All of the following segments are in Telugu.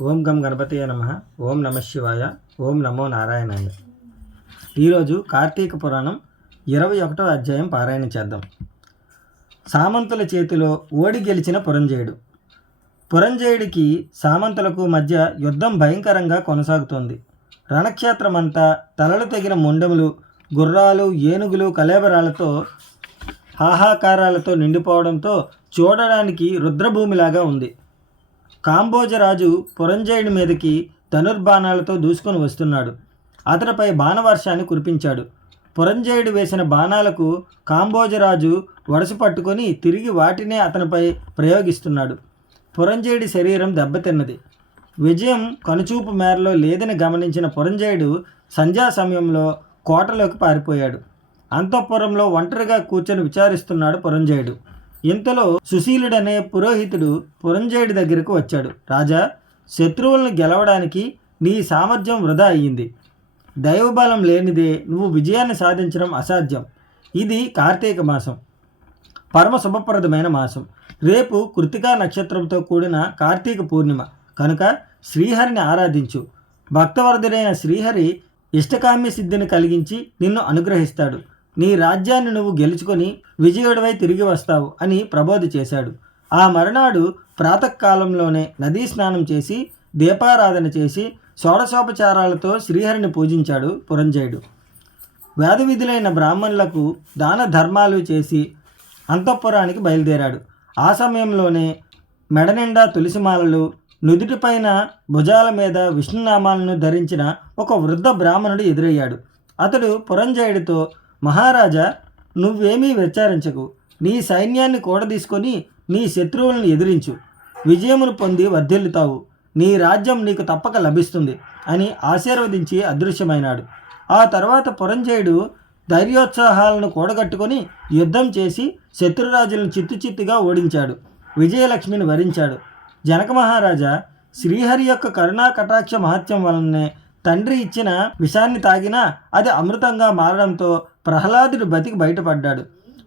ఓం గం గణపతియ నమ. ఓం నమ శివాయ. ఓం నమో నారాయణాయ. ఈరోజు కార్తీక పురాణం ఇరవై ఒకటో అధ్యాయం పారాయణ చేద్దాం. సామంతుల చేతిలో ఓడి గెలిచిన పురంజయుడు. పురంజయుడికి సామంతులకు మధ్య యుద్ధం భయంకరంగా కొనసాగుతోంది. రణక్షేత్రమంతా తలలు తెగిన ముండములు గుర్రాలు ఏనుగులు కలేబరాలతో హాహాకారాలతో నిండిపోవడంతో చూడడానికి రుద్రభూమిలాగా ఉంది. కాంబోజరాజు పురంజయుడి మీదకి ధనుర్బాణాలతో దూసుకొని వస్తున్నాడు. అతడిపై బాణవర్షాన్ని కురిపించాడు. పురంజయుడు వేసిన బాణాలకు కాంబోజరాజు వడసి పట్టుకొని తిరిగి వాటినే అతనిపై ప్రయోగిస్తున్నాడు. పురంజయుడి శరీరం దెబ్బతిన్నది. విజయం కనుచూపు మేరలో లేదని గమనించిన పురంజయుడు సంధ్యా సమయంలో కోటలోకి పారిపోయాడు. అంతఃపురంలో ఒంటరిగా కూర్చొని విచారిస్తున్నాడు పురంజయుడు. ఇంతలో సుశీలుడనే పురోహితుడు పురంజయుడి దగ్గరకు వచ్చాడు. రాజా శత్రువులను గెలవడానికి నీ సామర్థ్యం వృధా అయ్యింది. దైవబలం లేనిదే నువ్వు విజయాన్ని సాధించడం అసాధ్యం. ఇది కార్తీక మాసం. పరమ శుభప్రదమైన మాసం. రేపు కృతికా నక్షత్రంతో కూడిన కార్తీక పూర్ణిమ. కనుక శ్రీహరిని ఆరాధించు. భక్తవరదుడైన శ్రీహరి ఇష్టకామ్య సిద్ధిని కలిగించి నిన్ను అనుగ్రహిస్తాడు. నీ రాజ్యాన్ని నువ్వు గెలుచుకొని విజయుడివై తిరిగి వస్తావు అని ప్రబోధ చేశాడు. ఆ మరునాడు ప్రాతకాలంలోనే నదీ స్నానం చేసి దీపారాధన చేసి షోడశోపచారాలతో శ్రీహరిని పూజించాడు పురంజయుడు. వేదవిధులైన బ్రాహ్మణులకు దాన ధర్మాలు చేసి అంతఃపురానికి బయలుదేరాడు. ఆ సమయంలోనే మెడనిండా తులసిమాలలు నుదుటిపైన భుజాల మీద విష్ణునామాలను ధరించిన ఒక వృద్ధ బ్రాహ్మణుడు ఎదురయ్యాడు. అతడు పురంజయుడితో మహారాజా నువ్వేమీ విచారించకు నీ సైన్యాన్ని కూడదీసుకొని నీ శత్రువులను ఎదిరించు. విజయమును పొంది వర్ధిల్లుతావు. నీ రాజ్యం నీకు తప్పక లభిస్తుంది అని ఆశీర్వదించి అదృశ్యమైనాడు. ఆ తర్వాత పురంజయుడు ధైర్యోత్సాహాలను కూడగట్టుకొని యుద్ధం చేసి శత్రురాజులను చిత్తు చిత్తుగా ఓడించాడు. విజయలక్ష్మిని వరించాడు. జనక మహారాజా శ్రీహరి యొక్క కరుణా కటాక్ష మహత్యం వలనే తండ్రి ఇచ్చిన విషాన్ని తాగినా అది అమృతంగా మారడంతో ప్రహ్లాదుడు బతికి బయటపడ్డాడు.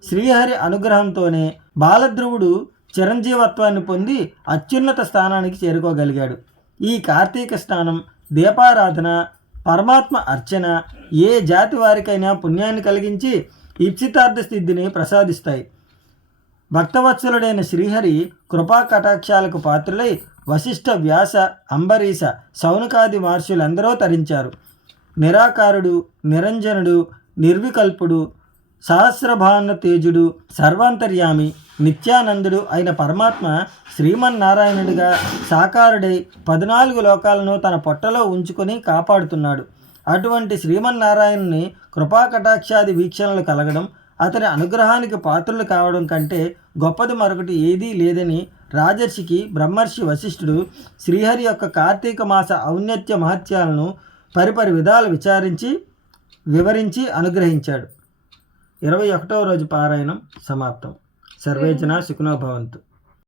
శ్రీహరి అనుగ్రహంతోనే బాలధ్రువుడు చిరంజీవత్వాన్ని పొంది అత్యున్నత స్థానానికి చేరుకోగలిగాడు. ఈ కార్తీక స్నానం దీపారాధన పరమాత్మ అర్చన ఏ జాతి వారికైనా పుణ్యాన్ని కలిగించి ఇప్సితార్థ స్థితిని ప్రసాదిస్తాయి. భక్తవత్సలుడైన శ్రీహరి కృపా కటాక్షాలకు పాత్రులై వశిష్ఠ వ్యాస అంబరీష సౌనకాది మహర్షులందరూ తరించారు. నిరాకారుడు నిరంజనుడు నిర్వికల్పుడు సహస్రభాన తేజుడు సర్వాంతర్యామి నిత్యానందుడు అయిన పరమాత్మ శ్రీమన్నారాయణుడిగా సాకారుడై పద్నాలుగు లోకాలను తన పొట్టలో ఉంచుకొని కాపాడుతున్నాడు. అటువంటి శ్రీమన్నారాయణుని కృపాకటాక్షాది వీక్షణలు కలగడం అతని అనుగ్రహానికి పాత్రలు కావడం కంటే గొప్పది మరొకటి ఏదీ లేదని రాజర్షికి బ్రహ్మర్షి వశిష్ఠుడు శ్రీహరి యొక్క కార్తీక మాస ఔన్నత్య మహత్యాలను పరిపరి విధాలు విచారించి వివరించి అనుగ్రహించాడు. ఇరవై ఒకటవ రోజు పారాయణం సమాప్తం. సర్వేజన సుఖనో భవంతు.